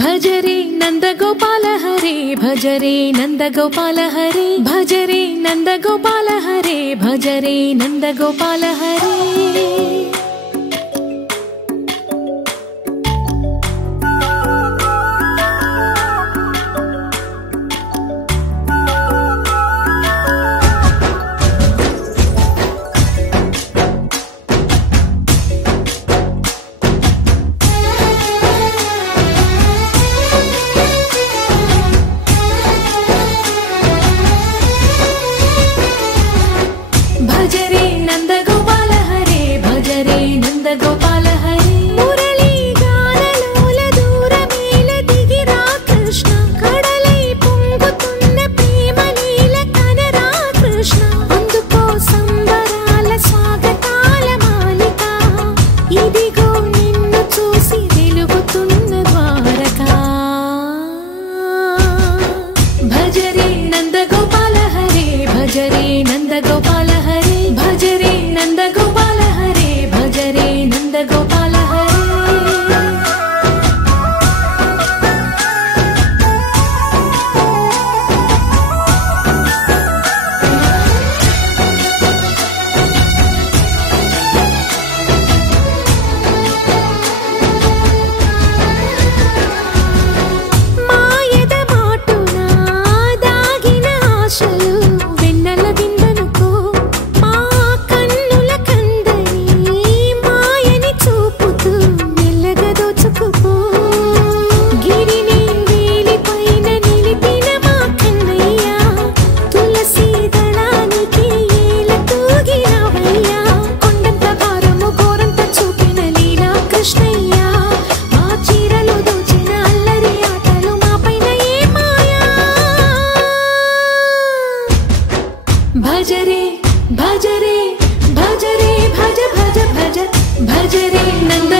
भजरे नंदगोपाल हरे भजरे नंदगोपाल हरे भजरे नंदगोपाल हरे भजरे नंदगोपाल हरे भजरे नंदगोपाल हरे भजरे नंदगोपाल हरे मुरली गानलोल दूरमेल दिगिरा कृष्ण कड़लै పొంగుతున్న ప్రేమ నీల కనరా కృష్ణ అందుకో సంబరాల స్వాగతాల మాలిక ఇదిగో నిన్ను చూసి వెలుగుతున్న ద్వారకా భజరే నందగోపాల హరే భజరే నందగోపాల भजरे नंदगोपाल हरे भजरे नंदगोपाल हरे मायद माटुना दागिन आशलु वेन्नल बिंदनुको भजरे भजरे भजरे भज भज भज भजरे नंद